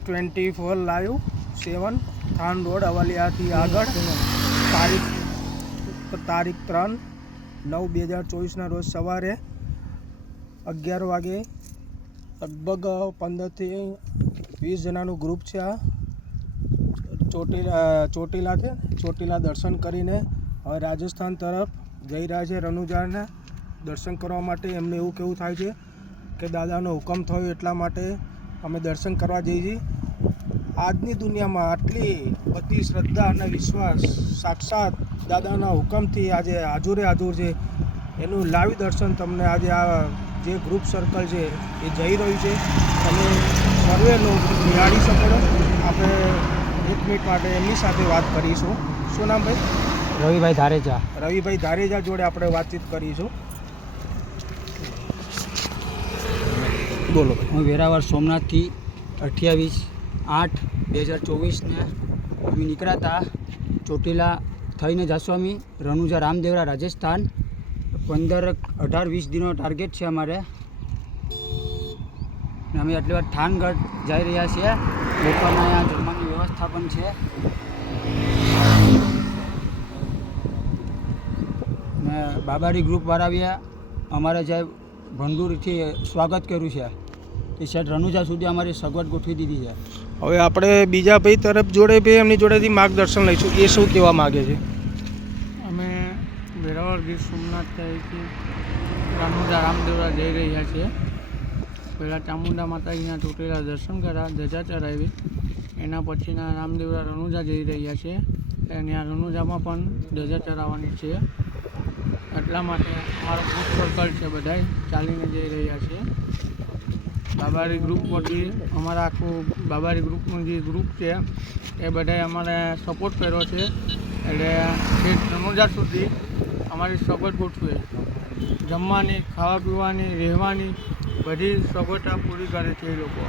S24 live 7 than road અવાલિયાથી આગળ તારીખ 3/9/2024 રોજ સવારે 11 વાગે લગભગ 15થી 20 જણાનું ગ્રુપ છે. આ ચોટીલા દર્શન કરીને હવે રાજસ્થાન તરફ જઈ રહ્યા છે. રણુજાના દર્શન કરવા માટે એમને એવું કેવું થાય છે કે દાદાનો હુકમ થયો એટલા માટે અમે દર્શન કરવા જઈએ છીએ. આજની દુનિયામાં આટલી બધી શ્રદ્ધા અને વિશ્વાસ સાક્ષાત દાદાના હુકમથી આજે હાજુરે હાજર છે. એનું લાઈવ દર્શન તમને આજે આ જે ગ્રુપ સર્કલ છે એ જઈ રહ્યું છે. તમે સર્વે લોકો નિહાળી શકો છો. આપણે 1 મિનિટ માટે એમની સાથે વાત કરીશું. શું નામ ભાઈ? રવિભાઈ ધારેજા. રવિભાઈ ધારેજા જોડે આપણે વાતચીત કરીશું. બોલો. હું વેરાવળ સોમનાથથી 28/8/2024 અમે નીકળ્યા હતા. ચોટીલા થઈને જશું અમે રણુજા રામદેવરા રાજસ્થાન. 15-18-20 દિનનો ટાર્ગેટ છે અમારે. અમે આટલી વાર થાનગઢ જઈ રહ્યા છીએ. લોકોના અહીંયા જમવાની વ્યવસ્થા પણ છે. ને બાબારી ગ્રુપવાળા આવ્યા અમારે જે ભંડુરથી સ્વાગત કર્યું છે એ સેટ રણુજા સુધી અમારી સગવડ ગોઠવી દીધી છે. હવે આપણે બીજા ભાઈ તરફ જોડે ભાઈ એમની જોડેથી માર્ગદર્શન લઈશું. એ શું કહેવા માગે છે? અમે વેરાવળ ગીર સોમનાથ તરીકે રણુજા રામદેવરા જઈ રહ્યા છીએ. પહેલાં ચામુંડા માતાજીના ચોટીલા દર્શન કર્યા, ધજા ચડાવી. એના પછીના રામદેવરા રણુજા જઈ રહ્યા છીએ. અને આ રણુજામાં પણ ધજા ચડાવવાની છે. એટલા માટે અમારો ગ્રુપ સર્કલ છે, બધાય ચાલીને જઈ રહ્યા છીએ. બાબારી ગ્રુપ પરથી અમારા આખું બાબારી ગ્રુપનું જે ગ્રુપ છે એ બધાએ અમારે સપોર્ટ કર્યો છે. એટલે તે રણુજા સુધી અમારી સગવડ ગોઠવે. જમવાની, ખાવા પીવાની, રહેવાની બધી સગવડતા પૂરી કરે છે એ લોકો.